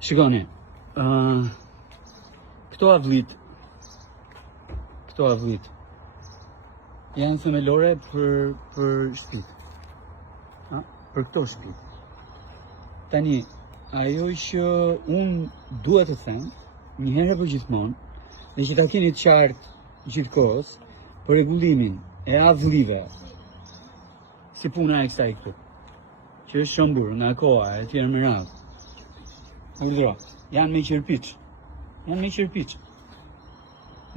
Shikoni, këto avlit janë themelore për shtëpit. Për këto shtëpit. Tani, ajo që unë duhet të them, një herë për gjithmonë, dhe që ta keni të qartë gjithkohës, për rregullimin e avlive, si puna e kësaj këtu, që është shëmbur nga koha e tjerë me radhë. Urdhëro, janë me qërpiç.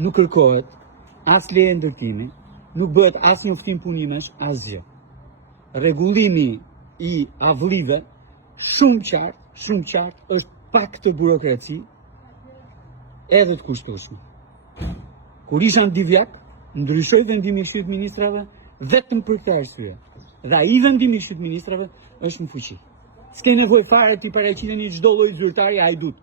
Nuk kërkohet as leje ndërtimi, nuk bëhet as njoftim punimesh, asgjë. Rregullimi i avlive shumë qartë është pak të burokraci edhe të kushtueshme. Kur isha në Divjak, ndryshoi vendimi i Këshillit të Ministrave vetëm për këtë arsye. Dhe ai vendimi i Këshillit të Ministrave është në fuqi. S'ke nevojë fare ti paraqiteni çdo lloj zyrtari hajdut.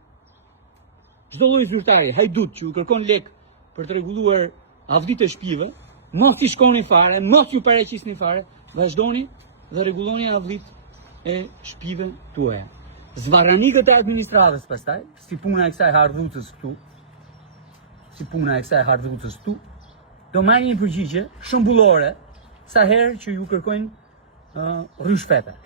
Çdo lloj zyrtari hajdut që u kërkon lek për të rregulluar avlit e shtëpive, mos i shkoni fare, mos ju paraqisni fare, vazhdoni dhe rregulloni avlit e shtëpive tuaja. Zvarranikët e administratës pastaj, si puna e kësaj hardhucës këtu, do marrin një përgjigje shëmbullore sa herë që ju kërkojnë rryshfete.